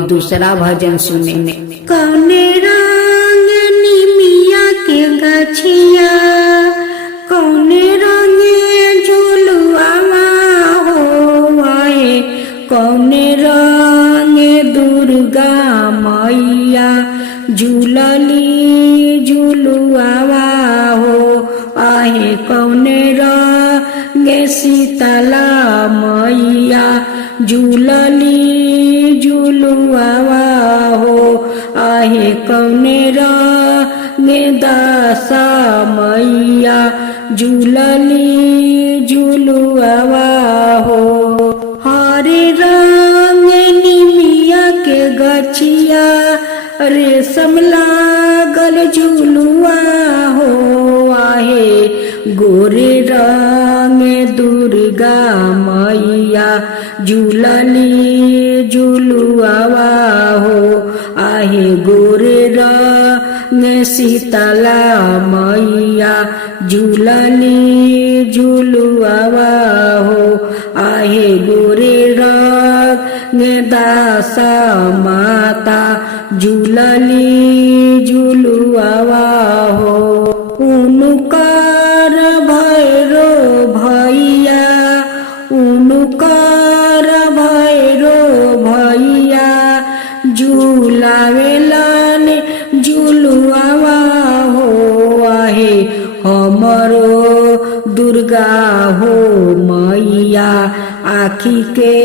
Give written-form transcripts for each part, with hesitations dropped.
दूसरा भजन सुने। कौने रंग निमिया के गछिया, कौने रंग झुलुआ हो आए, कौने रंग दुर्गा मैया झूलली झुलुआ हो आहे, कौने रंग शीतला मैया झूलली झुलुआ हो आहे, कौने रंग दशा मैया झूलली झुलुआ हो। हरे रंग निमिया के गछिया, रेशम लागल झुलुआ हो आहे, गोरे रंग दुर्गा मैया झूलली झुलुआ हो आहे, गोरे रंग शीतला मैया झूलली झुलुआ हो आहे, गोरे रंग दासा माता झूलली झुलुआ हो। उनुकर भैरो भैया, उनुकर भैरो भैया झूलावेलन झुलुआ हो आहे, हमरो दुर्गा हो मैया आखी के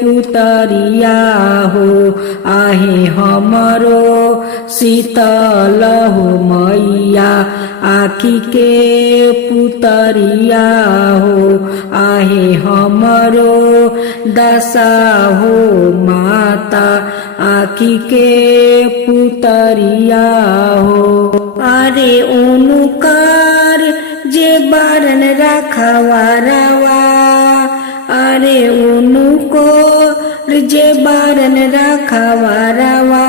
पुतरिया हो आहे, हमरो शीतल हो मैया आखी के पुतरिया हो आहे, हमरो दशा हो माता आखी के पुतरिया हो। अरे उनुकर जे बारन रखवारवा, अरे उनको जे बारन रखवारवा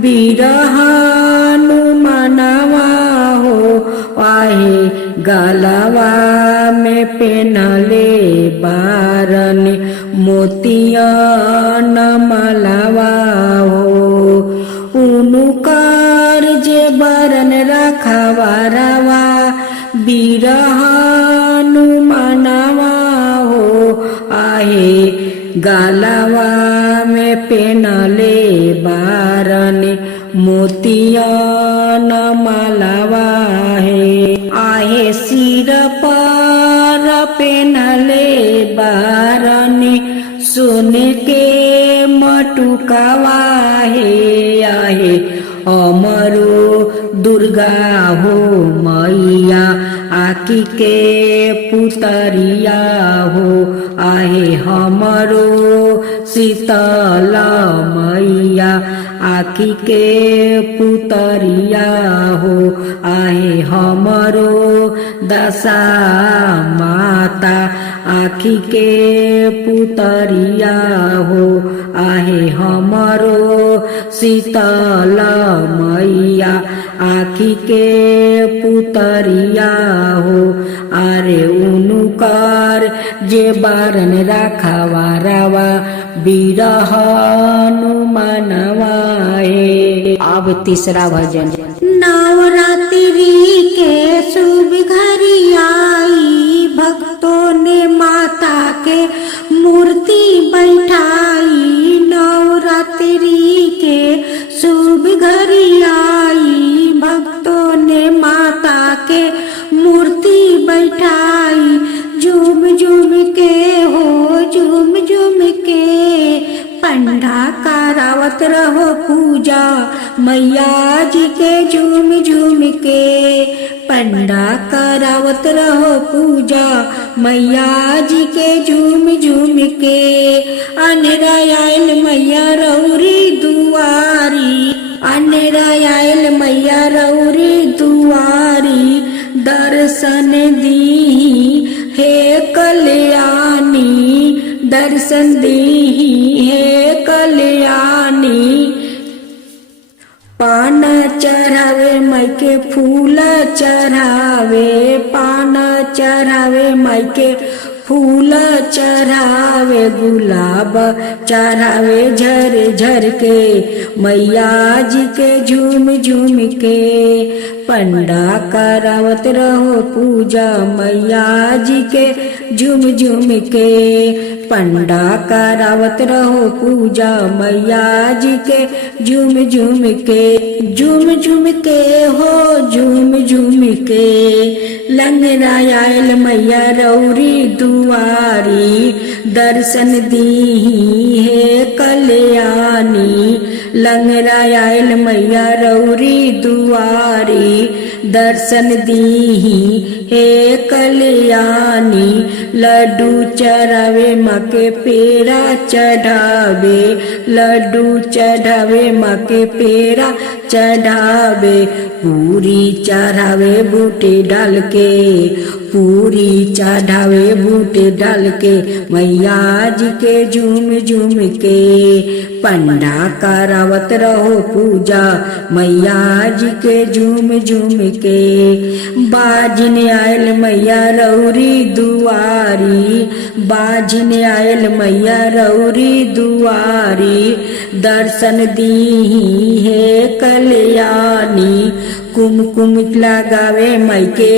बिरहानु मनवा हो आहे, गलवा में पेनले बारन मोतिया नमलवा हो, उनुकर जे बारन रखवारवा बिरहानु मनवा हो आहे, गलवा में पेनले बारन मोतिया नमलवा है आहे, सिर पर पेनले बारन सोने के मटुकावा है आहे, हमरो दुर्गा हो मैया आखी के पुतरिया हो आहे, हमरो शीतल मैया आखी के पुतरिया हो आहे, हमरो दशा माता आखी के पुतरिया हो आहे, हमरो शीतल मैया आखी के पुतरिया हो। अरे उनुकर जे बारन रखवारवा बिरहानु मनवा है। अब तीसरा भजन। नवरात्रि के शुभ घड़ी आई, भक्तों ने माता के मूर्ति बैठाई, नवरात्रि के शुभ घड़ी आई, भक्तों ने माता के मूर्ति बैठाई, झूम झूम के हो झूम झूम के पंडा करावत रहो पूजा मैया जी के, झूम झूम के पंडा करावत रहो पूजा मैया जी के, झूम झूम के। अनेरा आयल मैया रौरी दुआरी, अनेरा आयल मैया रौरी दुआरी, दर्शन दी हे कल्याणी, दर्शन दी हे कल्याणी। पान चढ़ावे माई के फूल चढ़ावे, पान चढ़ावे माई के फूल चढ़ावे गुलाब चढ़ावे झर झर के मैया जी के झूम झूम के पंडा करावत रहो पूजा मैया जी के झूम झूम के पंडा करावत रहो पूजा मैया जी के झूम झूम के हो झूम झूम के लंगरा आयल मैया रौरी दुआरी दर्शन दीही है कल्याणी लंगरा आयल मैया रौरी दुआरी दर्शन दीही हे कल्याणी लड्डू चढ़ावे माँ के पेड़ा चढ़ावे लड्डू चढ़ावे माँ के पेड़ा चढ़ावे पूरी चढ़ावे बूटे डाल के पूरी चढ़ावे बूटे डाल के मैया जी के झूम झूम के पंडा करावत रहो पूजा मैया जी के झूम झूम के बाजिन आयल मैया रौरी दुआरी बाजिन आयल मैया रौरी दुआरी दर्शन दीही है कल्याणी कुमकुम लगावे मायके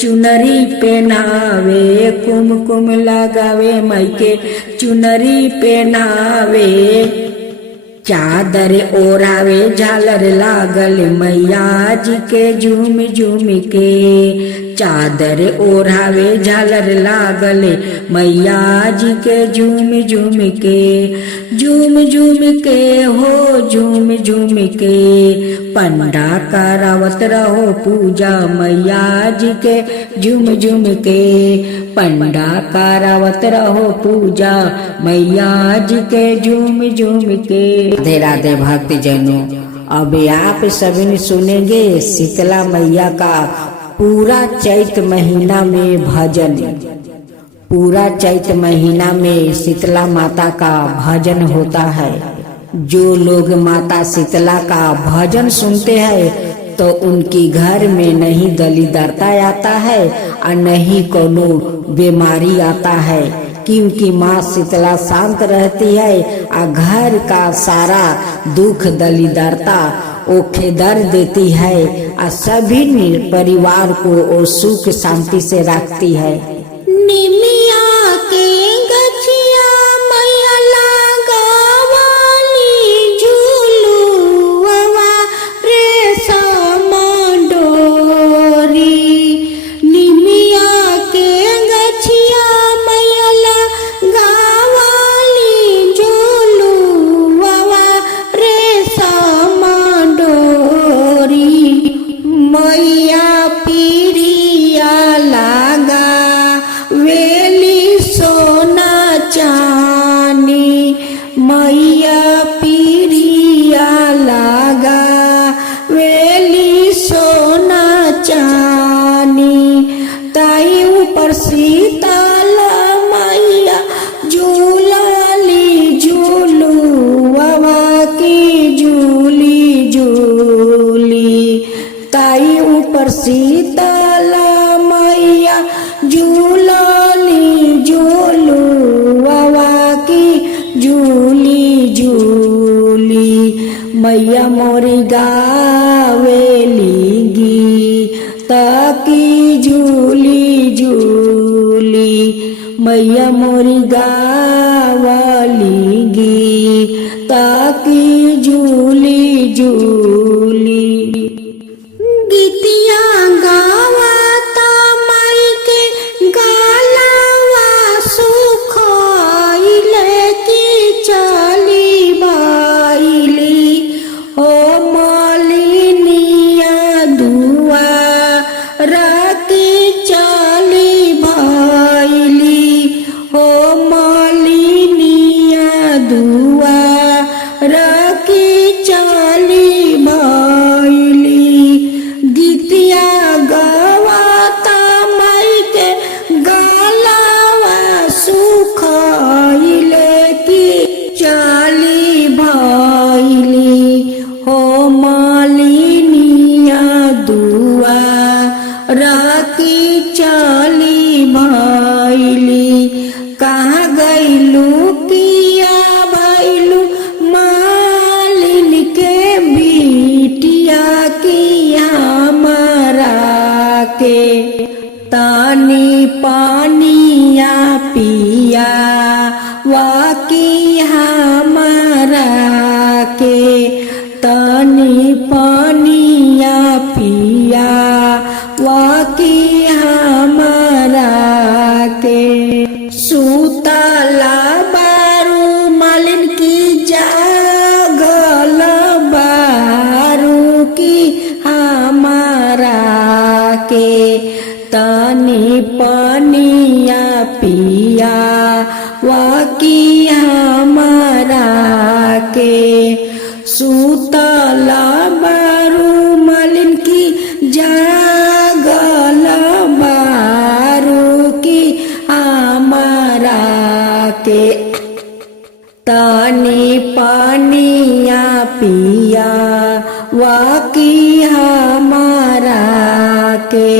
चुनरी पहनावे कुमकुम लगावे मायके चुनरी पहनावे चादर ओढ़ावे झालर लागल मैया जी के झूम झूम के चादर ओढ़ावे झालर लागल मैया जी के झूम झूम के हो झूम झूम के पंडा करावत रहो पूजा मैया जी के झूम झूम के पंडा करावत रहो पूजा मैया जी के झूम झूम के। राधे राधे भक्त जनों, अब आप सभी सुनेंगे शीतला मैया का पूरा चैत महीना में भजन। पूरा चैत महीना में शीतला माता का भजन होता है। जो लोग माता शीतला का भजन सुनते हैं तो उनकी घर में नहीं दलिदरता आता है और नहीं कोनो बीमारी आता है, क्योंकि माँ शीतला शांत रहती है और घर का सारा दुख दलिदरता ओखे दर देती है और सभी परिवार को वो सुख शांति से रखती है। निमिया के गछिया मैया लगावाली झूलुआ रेशम डोरी निमिया के गछिया मैया लगावाली झूलुआ रेशम डोरी मैया पीड़िया लागा वेली सोना चानी मैया पीड़िया लागा वेली सोना चानी ताई ऊपर सीताला मैया झूलाली झूलुआ की झूली झूली ताई ऊपर सीताला मैया झूलाली झूलुआ की झूली झूली मैया मोरी गावेली गीत की झूली झूली मैया मोरी गावली गीत की झूली झूली गीतिया गावाता माई के गालावा सुखाइले की चली बाइली ओ मालिनिया दुआरा की चली बाइली ओ मालिनिया दुआरा की चली बाइली पिया वाकी हमारा के तनी पानिया पिया वाकी हमारा के सूतला बारू मालिन की जागल बारू की हमारा के तनी पानिया पिया वाकी हमारा के सूतला बारू मालिन की जागल बारू की हमारा के तनी पानिया पिया वाकी हमारा के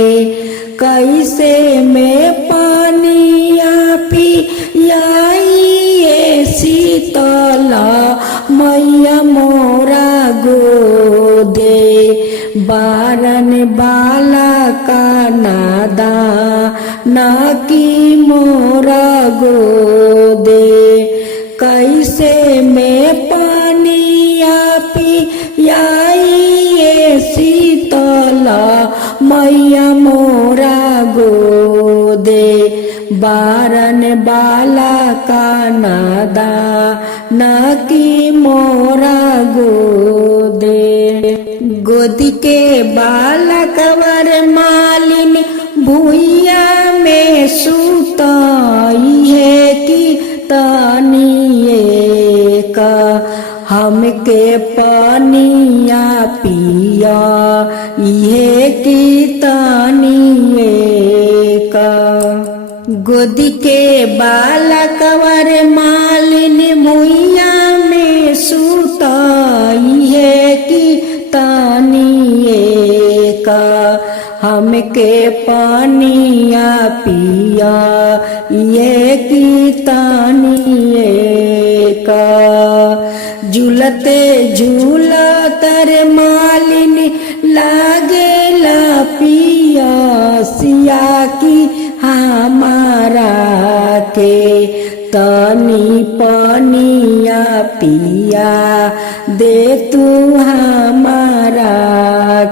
कैसे में पानिया पियाइए शीतला मैया मोरा गोदे बारन बाला का नादा ना की मोरा गोदे कैसे में पानिया पियाइए शीतला मैया मोरा गोदे बारन बाला का नादा ना की मोरा गोदे गोदी के बालक वर मालिन भूइया में सुताई है कि तानिए का हमके पानिया पिया ये की तानिए का गोदी के बालक वर मालिन भूइया में सुताई है कि तानिए का हमके पानिया पिया ये की तानिए का झूलते झूलतर मालिन लागेला पिया सिया की हमारा के तनी पानिया पिया दे तू हमारा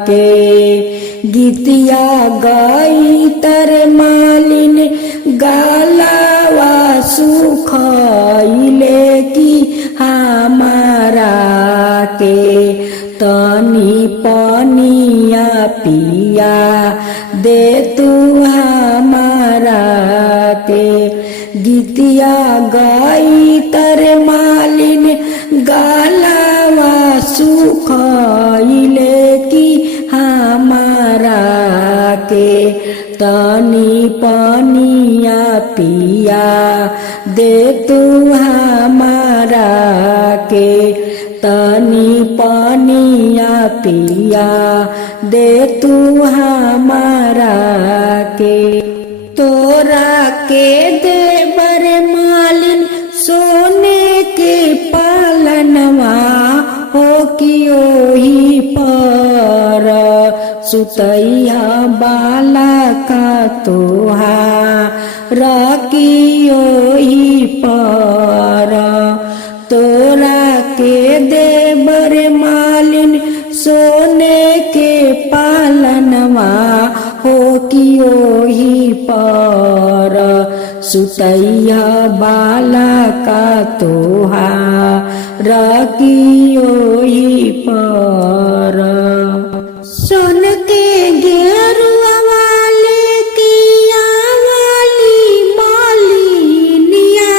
के गीतिया गाई तर मालिन गालावा सुखाइले की हमारा के तनी पानिया पिया दे तू हमारा के गीतिया गाई तर मालिन गालावा सुखाइले की हमारा के तनी पानिया पिया दे तू हमारा के तनी पानिया पिया दे तू हमारा के तोरा के देवर मालिन सोने के पालनवा हो कि ओही पर सुतैया बाला का तोहा रखियो ही पर तोरा के देवर मालिन सोने के पालनवा हो कियो ही पर सुतैया बाला का तोहा रखियो ही पर सोन के गेरुआ वाले किया वाली मालिनिया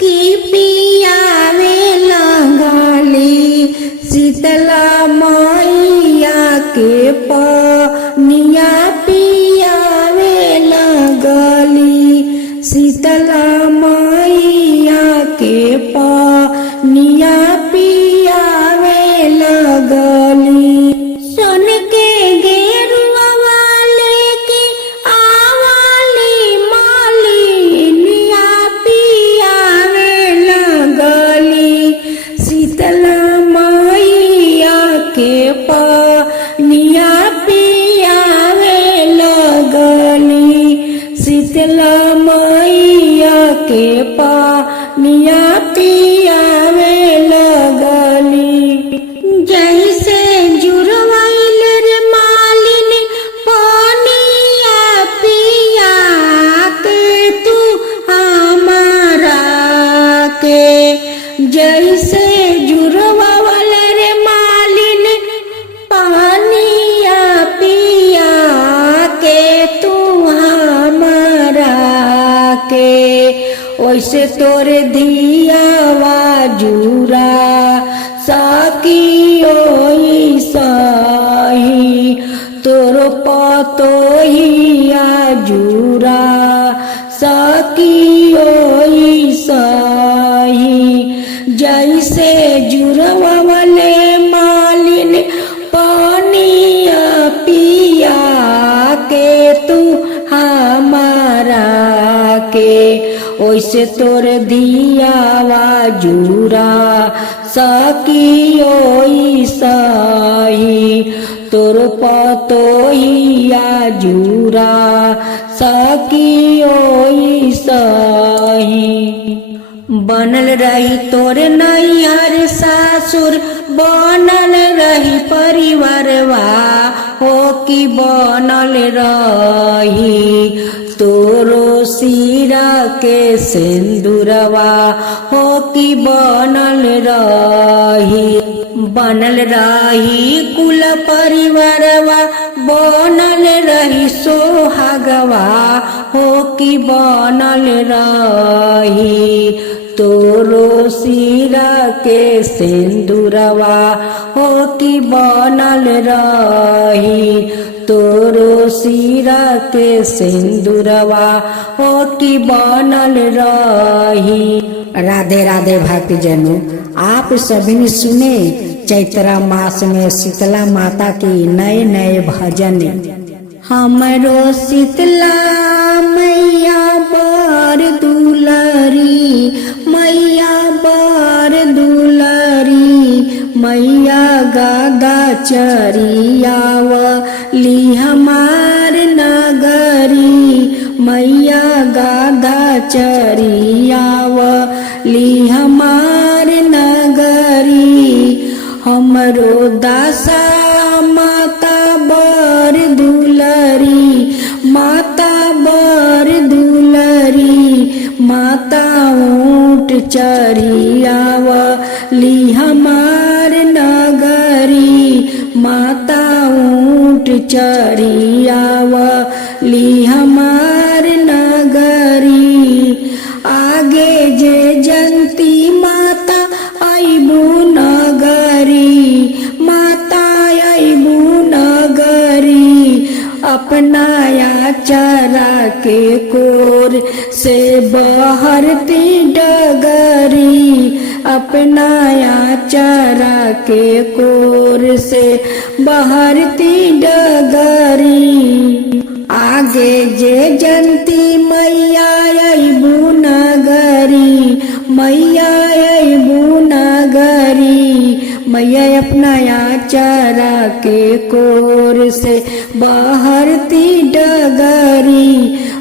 की पियावे लगली शीतला मैया के पनिया पियावे लगली शीतला मैया के पनिया पियावे लगली सोन के गेरुआ वाले की आवाली मालिनिया पियावे लगली शीतला मैया के पनिया पियावे लगली शीतला मैया के पानिया पियावे लगली। जैसे जुड़वाइल रे मालिन पानिया पिया के तू हमारा के, जैसे जुड़वावल रे मालिन पानिया पिया के तू हमारा के, वैसे तोरे दियावा जुरा सकी ओई सही, तोरो पतोहिया जुरा सकी ओई सही। जैसे जुड़वावले मालिन पानिया पिया के तू हमारा के, वैसे तोर दियावा जुरा सकी ओई सही, तोर पतोहिया जुरा सकी ओई सही। बनल रही तोर नैहर सासुर, बनल रही परिवारवा हो कि बनल रही तोरो सिरा के सिंदूरवा हो कि बनल रही। बनल रही कुल परिवारवा, बनल रही सोहागवा हो कि बनल रही तोरो सिरा के सिंदूरवा हो कि बनल रही, तोरो सिरा के सिंदूरवा हो कि बनल रही। राधे राधे भक्तजनों, आप सभी ने सुने चैत्रा मास में शीतला माता की नए नए भजन। हमरो शीतला मैया बर दुलरी, मैया बर दुलरी, मैया गादा चरियाव ली हमार नगरी, मैया गादा चरियाव ली हमार नगरी। हमरो दासा माता बर दुलरी, माता बर दुलरी, माता ऊंट चढ़ियाव ली हमार नगरी, माता ऊंट चढ़ियाव ली हमार नगरी। आगे जे जनती माता आइबू नगरी, माता आइबू नगरी, अपनाया चरा के कोर से बहरती डगरी, अपनाया चरा के कोर से बहरती डगरी। आगे जे जनती मैया अइबू नगरी, मैया अइबू नगरी, मैया अपनाया चरा के कोर से बहरती डगरी,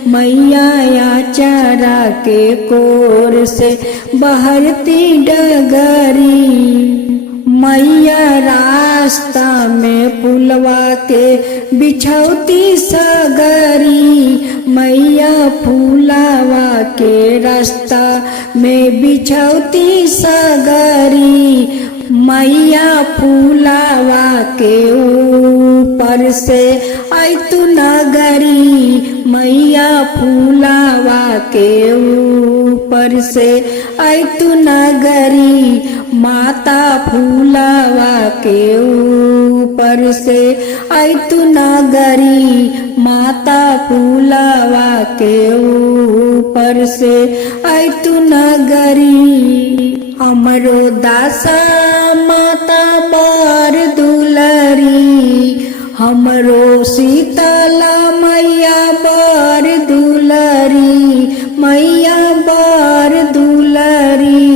मैया चरा के कोर से बहरती डगरी। मैया रास्ता में पुलवा के बिछौती सगरी, मैया फूलावा के रास्ता में बिछौती सगरी, मैया फूलावा के ऊपर से आई तू नगरी, मैया फूलावा के ऊपर से आई तू नगरी, माता फूलावा के ऊपर से आई तू नगरी, माता फूलावा के ऊपर से आई तू नगरी। हमरो दासा माता बर दुलरी, हमरो शीतला मैया बर दुलरी, मैया बर दुलरी,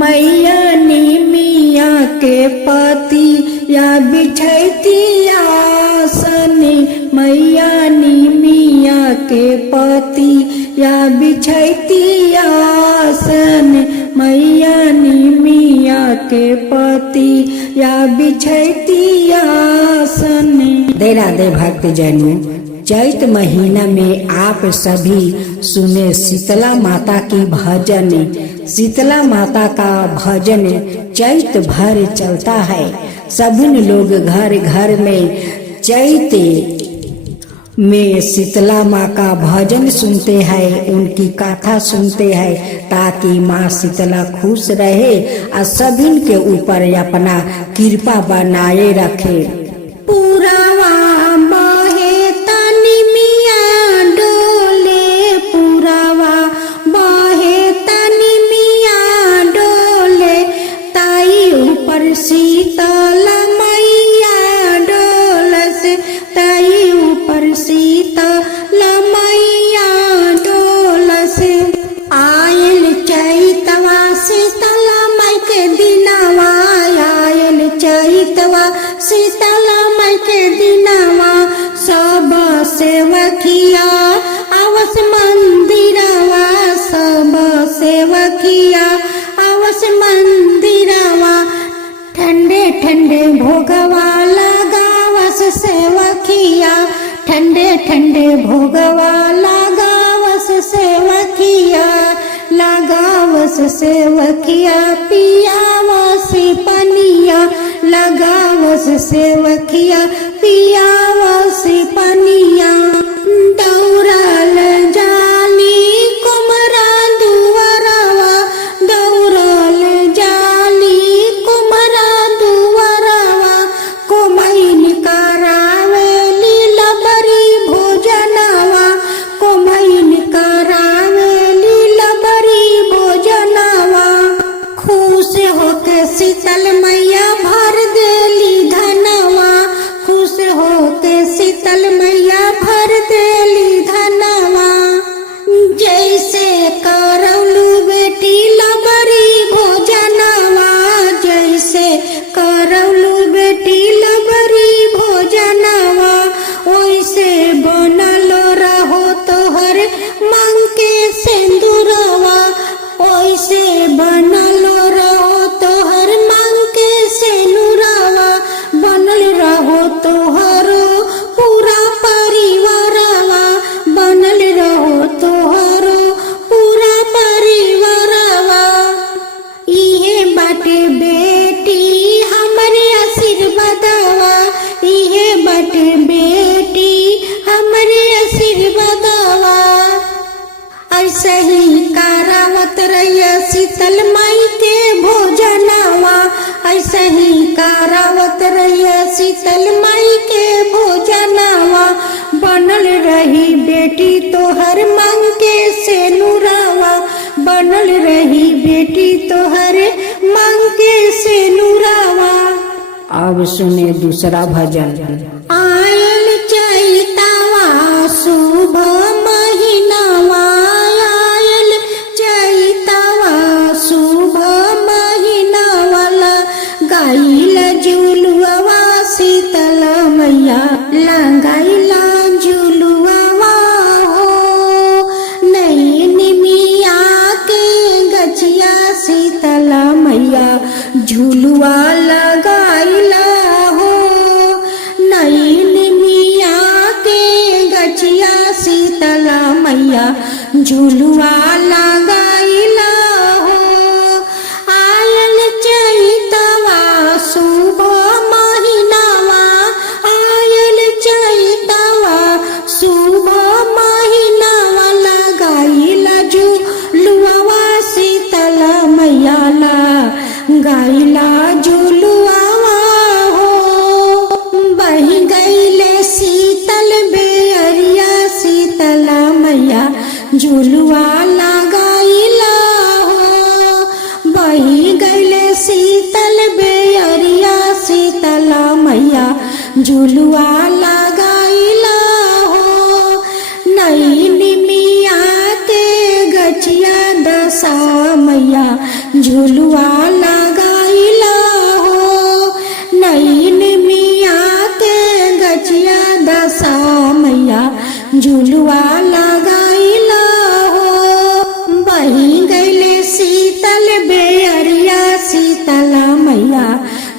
मैया निमिया के पति या बिछैती आसनी, मैया निमिया के पति या बिछैती आसन मैया निमिया के पति या बिछैती आसन। दे राधे भक्त जनों, चैत महीना में आप सभी सुने शीतला माता की भजन। शीतला माता का भजन चैत भर चलता है। सभी लोग घर घर में चैत में शीतला माँ का भजन सुनते हैं, उनकी कथा सुनते हैं, ताकि माँ शीतला खुश रहे और सभी के ऊपर अपना कृपा बनाए रखे। पुरावा बहे तनी मिया डोले, पुरावा बहे तनी मिया डोले, ताई ऊपर शीतल मैया डोलस, ताई ऊपर शीतल मैया डोलस। आयल चैतवा शीतल माई के दिनवा, आयल चैतवा शीतल माई के दिनवा, सब सेवकिया आवस मंदिरवा, सब सेवकिया आवस मंदिरवा, ठंडे ठंडे भोगवा लगावस सेवकिया, ठंडे ठंडे भोगवा लगावस सेवकिया, लगावस सेवकिया पियावस पनिया, लगावस सेवकिया पियावस पनिया। दौड़ल जाली कुमरा दुवरवा, दौड़ल जाली कुमरा दुवरवा, कोमैन करावेली लबरी भोजनवा, कोमैन करावेली लबरी भोजनवा। खुश होके शीतल मैया भर देली धनवा, खुश होके शीतल मैया भर देली धनवा। जैसे करौलू बेटी लबरी भोजनवा, जैसे करौलू बेटी लबरी भोजनवा, ओइसे बनलो रहो तोहर मांग के सिंदूरवा, ओइसे बनलो रहो तोहर मांग के सिंदूरवा, बनल रहो तोहरो पूरा परिवारवा, बनल रहो तोहरो पूरा परिवारवा। इहे बाटे बेटी हमरे आशीर्वादवा, इहे बाटे बेटी हमरे आशीर्वादवा। ऐसे ही करावत रहिए शीतल माई के भोजनवा, ऐसे ही करावत रहिए शीतल माई के भोजनवा, बनल रही बेटी तोहर मांग के सेनुरवा, बनल रही बेटी तोहर मांग के सेनुरवा। अब सुने दूसरा भजन। आयल चैतवा शुभ महीनावा, आयल चैतवा शुभ महीनावा, लगाइल झुलुआ शीतल मैया, लगाइल झुलुआ हो, नई निमिया के गछिया शीतल मैया झुलुआ लगाइला हो, नई निमिया के गछिया शीतल मैया झुलुआ लगाइला हो। आयल चैतवा शुभ महीनावा, आयल चैतवा शुभ महीनावा, लगाइला झुलुआ शीतल मैया, लगाइला झुलुआ हो। बही गईले शीतल बेअरिया शीतल मैया झुलुआ लगाइला हो, बही गईले शीतल बेअरिया शीतल मैया झुलुआ लगाइला हो। नई निमिया के गछिया दशा मैया झुलुआ लगाइला हो, नई निमिया के गछिया दशा मैया झुलुआ लगाइला हो।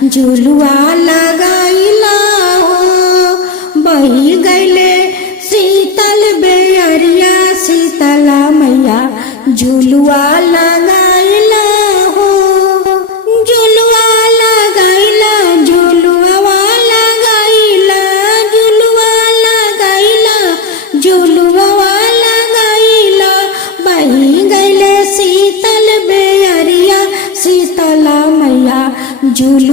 झुलुआ लगाइला हो बही गईले शीतल बेअरिया शीतला मैया झुलुआ लगाइला हो झुलुआ लगाइला झुलुआ लगाइला झुलुआ लगाइला झुलुआ लगाइला बही गईले शीतल बेअरिया शीतला मैया झूल